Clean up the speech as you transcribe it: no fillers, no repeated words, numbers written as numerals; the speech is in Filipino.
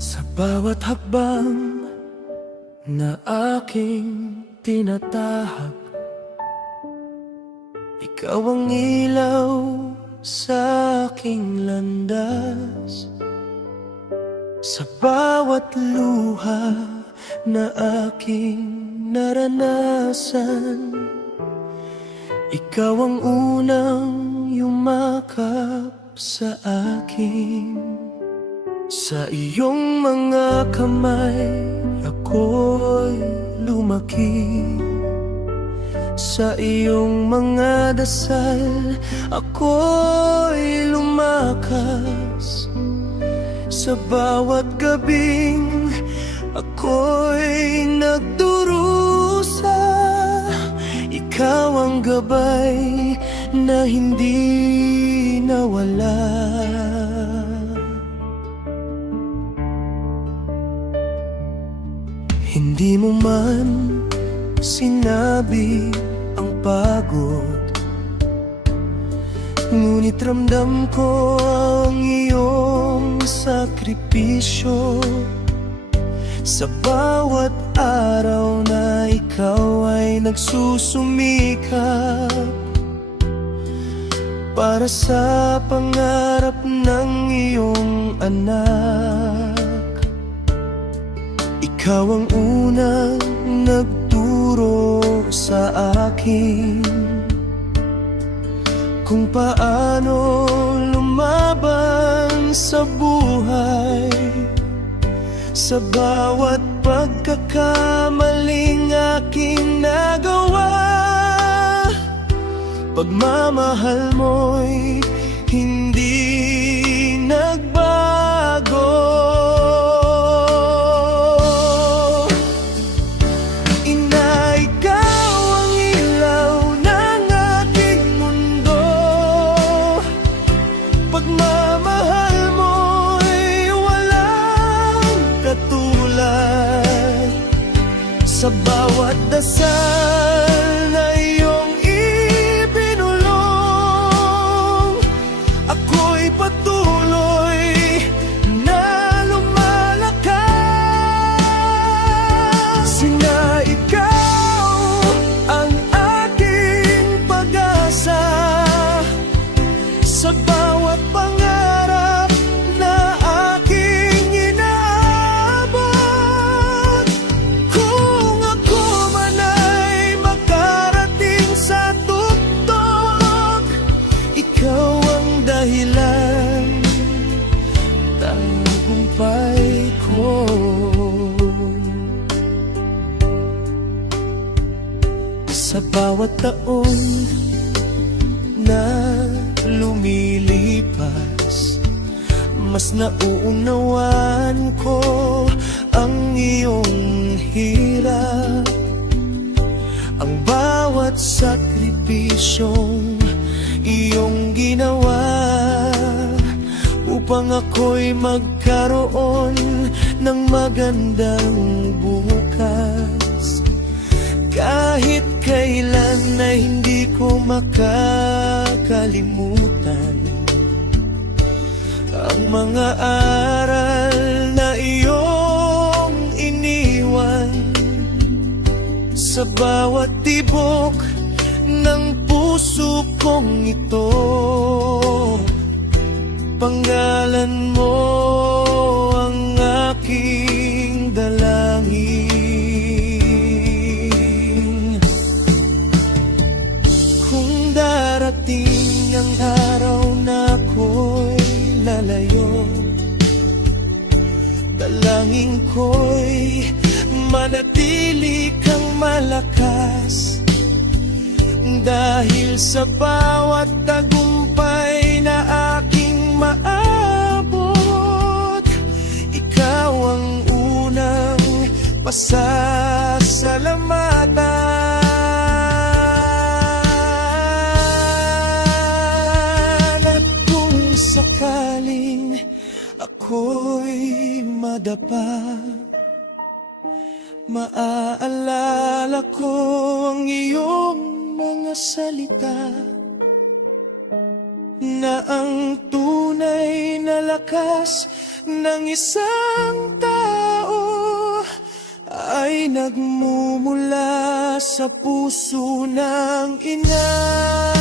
Sa bawat hakbang na aking tinatahak, ikaw ang ilaw sa aking landas. Sa bawat luha na aking naranasan, ikaw ang unang yumakap sa akin. Sa iyong mga kamay ako'y lumaki, sa iyong mga dasal ako'y lumakas. Sa bawat gabing ako'y nagdurusa, ikaw ang gabay na hindi nawala. Hindi mo man sinabi ang pagod, ngunit ramdam ko ang iyong sakripisyo. Sa bawat araw na ikaw ay nagsusumikap para sa pangarap ng iyong anak. Ikaw ang unang nagturo sa akin kung paano lumaban sa buhay. Sa bawat pagkakamaling aking nagawa, pagmamahal mo'y hindi nagbago. Sa bawat dasal na iyong ibinulong, ako'y patuloy na lumalakas. Na ikaw ang aking pag-asa sa bawat pangarap na aking inaabot. Kung ako man ay makarating sa tuktok, ikaw ang dahilan, tagumpay ko. Sa bawat taon na lumilipas, mas nauunawaan ko ang iyong hirap. Ang bawat sakripisyong iyong ginawa upang ako'y magkaroon ng magandang bukas. Kahit kailan na hindi ko makakalimutan ang mga aral na iyong iniwan. Sa bawat tibok ng puso kong ito, pangalan mo ang aking dalangin. Kung darating ang araw na ako'y lalayo, dalangin ko'y manatili kang malakas. Dahil sa bawat tagumpay na aking maabot, ikaw ang unang pasasalamatan. madapa. Maaalala ko ang iyong mga salita, na ang tunay na lakas ng isang tao ay nagmumula sa puso ng ina.